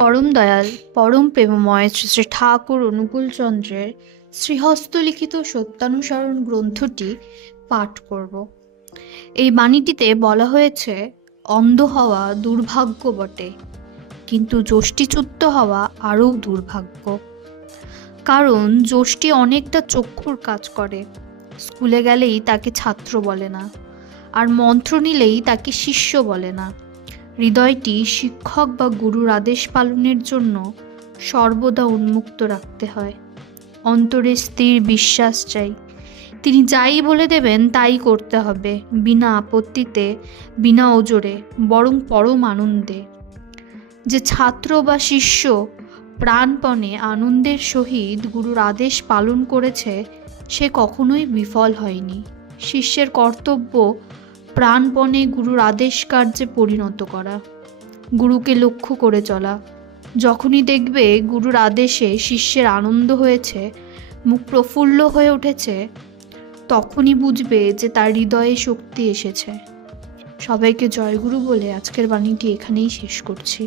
পরম দয়াল পরম প্রেমময় শ্রী শ্রী ঠাকুর অনুকূলচন্দ্রের শ্রীহস্তলিখিত সত্যানুসরণ গ্রন্থটি পাঠ করব। এই বাণীটিতে বলা হয়েছে, অন্ধ হওয়া দুর্ভাগ্য বটে, কিন্তু যষ্টিচ্যুত হওয়া আরও দুর্ভাগ্য। কারণ যষ্টি অনেকটা চক্ষুর কাজ করে। স্কুলে গেলেই তাকে ছাত্র বলে না, আর মন্ত্র নিলেই তাকে শিষ্য বলে না। হৃদয়টি শিক্ষক বা গুরুর আদেশ পালনের জন্য সর্বদা উন্মুক্ত রাখতে হয়। অন্তরে স্থির বিশ্বাস চাই, তিনি যাই বলে দেবেন তাই করতে হবে, বিনা আপত্তিতে, বিনা ওজরে, বরং পরম আনন্দে। যে ছাত্র বা শিষ্য প্রাণপণে আনন্দের সহিত গুরুর আদেশ পালন করেছে, সে কখনোই বিফল হয়নি। শিষ্যের কর্তব্য প্রাণপণে গুরুর আদেশ কার্যে পরিণত করা, গুরুকে লক্ষ্য করে চলা। যখনই দেখবে গুরুর আদেশে শিষ্যের আনন্দ হয়েছে, মুখ প্রফুল্ল হয়ে উঠেছে, তখনই বুঝবে যে তার হৃদয়ে শক্তি এসেছে। সবাইকে জয়গুরু বলে আজকের বাণীটি এখানেই শেষ করছি।